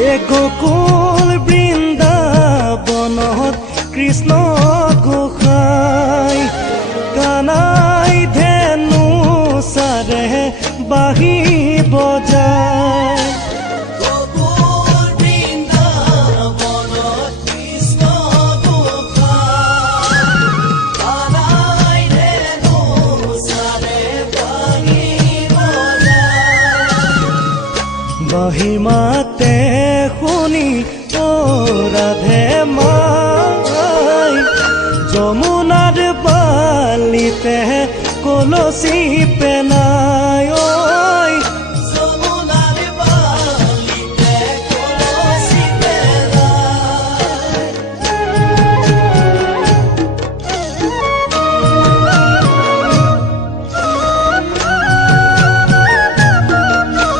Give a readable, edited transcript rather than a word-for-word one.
এ গোকুল বৃন্দাবনত কৃষ্ণ গোসাই কানাই ধেনু চাৰে বাঁহী বজায় বাঁহী মাতে শুনি ও ৰাধে মাই যমুনাৰ বালিতে কলচি